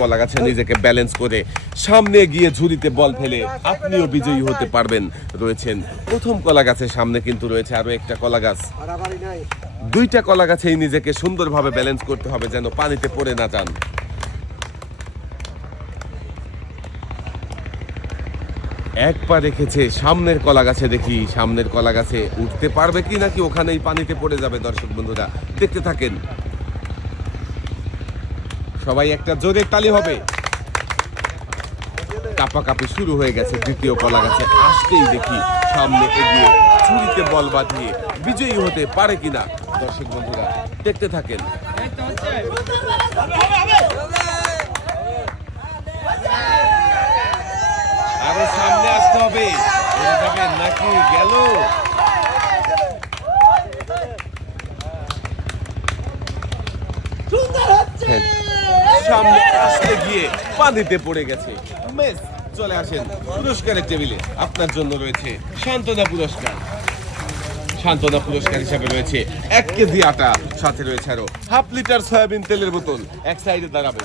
কলা গাছে নিজেকে ব্যালেন্স করে সামনে গিয়ে ঝুড়িতে বল ফেলে আপনিও বিজয়ী হতে পারবেন। রয়েছেন প্রথম কলা গাছের সামনে কিন্তু রয়েছে আরো একটা কলা গাছ। দুইটা কলা গাছেই নিজেকে সুন্দরভাবে ব্যালেন্স করতে হবে যেন পানিতে পড়ে না যান। এক পা রেখেছে সামনের কলা গাছে, দেখি সামনের কলা গাছে উঠতে পারবে কি নাকি ওখানেই পানিতে পড়ে যাবে। দর্শক বন্ধুরা দেখতে থাকেন, সবাই একটা জোরে তালি হবে। কাপাকাপি শুরু হয়ে গেছে দ্বিতীয় কলা গাছে আসতেই দেখি সামনে এগিয়ে ছুরিতে বল বাঁধিয়ে বিজয়ী হতে পারে কিনা। দর্শক বন্ধুরা দেখতে থাকেন। আরো সামনে আসতে হবে, যাবেন নাকি গেল। সামনে আসতে গিয়ে পানিতে পড়ে গেছে। মেস চলে আসেন পুরস্কারের টেবিলে। আপনার জন্য রয়েছে সান্ত্বনা পুরস্কার। সান্ত্বনা পুরস্কার হিসাবে রয়েছে 1 কেজি আটা, সাথে রয়েছে আরো হাফ লিটার সয়াবিন তেলের বোতল। এক সাইডে দাঁড়াবেন।